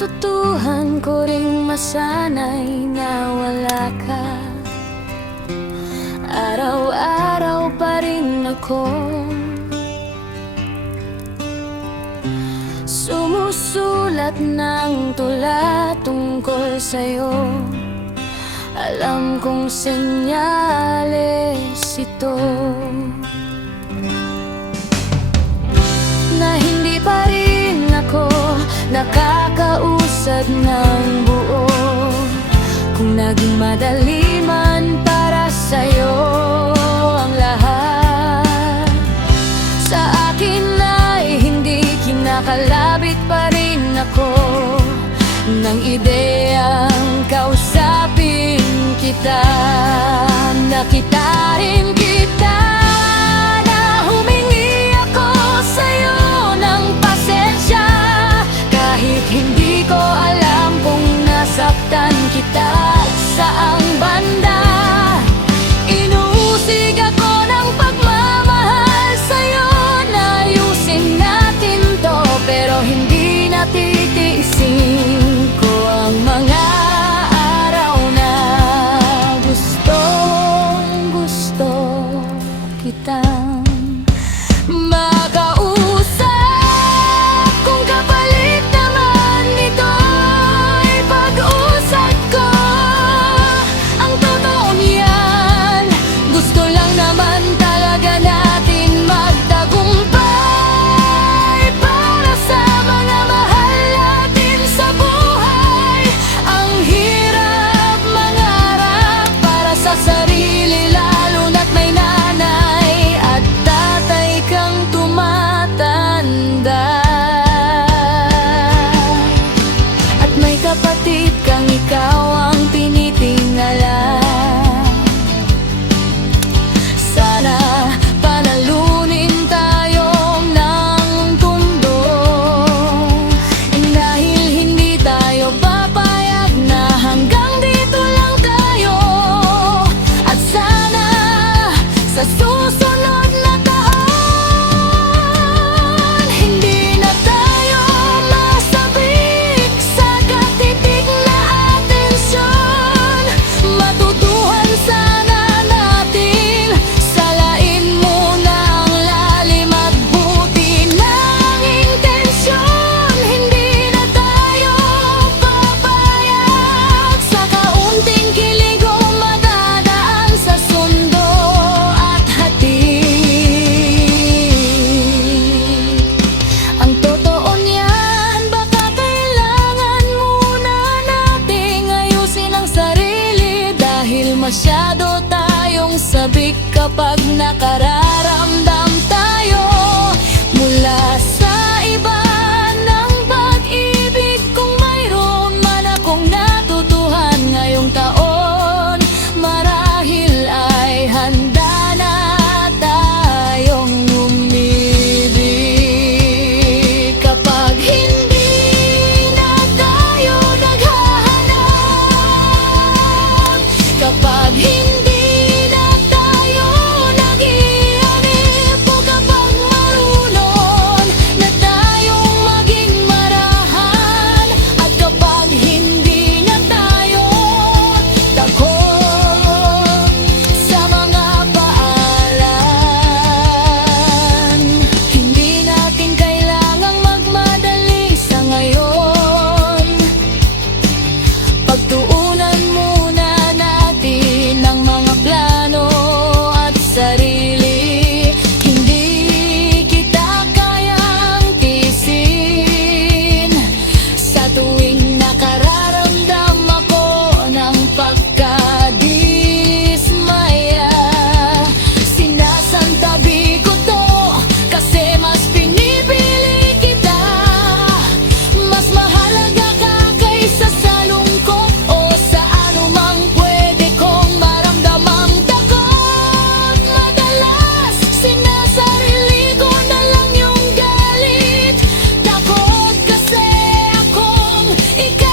natutuhan ko ring masanay na wala ka. Araw-araw pa rin ako sumusulat ng tula tungkol sa'yo. Alam kong senyales ito na hindi pa rin ako nakakausad ng buo. Kung naging madali man para sa'yo ang lahat, sa akin ay hindi kinakalabit pa rin ako ng ideyang kausapin kita. Nakita rin kita na humingi ako sa'yo ng pasensya, kahit hindi ko alam kung nasaktan kita. Saang banda inuusig ako ng pagmamahal sa'yo, na ayusin natin to, pero hindi natitiisin ko ang mga araw na gusto kitang makausap. Kung kapalit naman nito'y pag-usap ko, ang totoo niyan, gusto lang naman talaga natin magtagumpay para sa mga mahal natin sa buhay. Ang hirap mangarap para sa sarili, lalo na't may nanay at tatay kang tumatanda, at may kapatid kang ikaw ang tinitingala. Sana panalunin tayo ng mundo, dahil hindi tayo papayag na hanggang dito lang tayo. At sana sa susunod na taon, hindi na tayo masabik sa katitik na atensyon. Matutuhan sana natin salain muna ang lalim at buti ng intensyon. Hindi na tayo papayag sa kaunting kilig o madadaan sa sundo at hatid. Ang totoo niyan, baka kailangan muna nating ayusin ang sarili, dahil masyado tayong sabik kapag nakararamdam tayo mula sa iba ng pag-ibig. Kung mayroon man akong natutuhan ngayong taon, marahil ay handa na tayong umibig. Kapag hindi na tayo naghahanap, kapag hindi na tayo nag-ianip, o kapag marunong na tayong maging marahan, at kapag hindi na tayo takot sa mga paalan, hindi natin kailangang magmadali sa ngayon. Pagtuunan muna natin ang mga plano at sarili. Hindi kita kayang tiisin sa tuwing nakararamdam ako ng pagkadismaya. Sinasantabi ko to kasi mas pinipili kita. Mas mahalaga ka kaysa sa lungkot o sa anumang pwede kong maramdamang takot. Madalas sinasarili ko na lang yung galit, takot kasi akong ikaw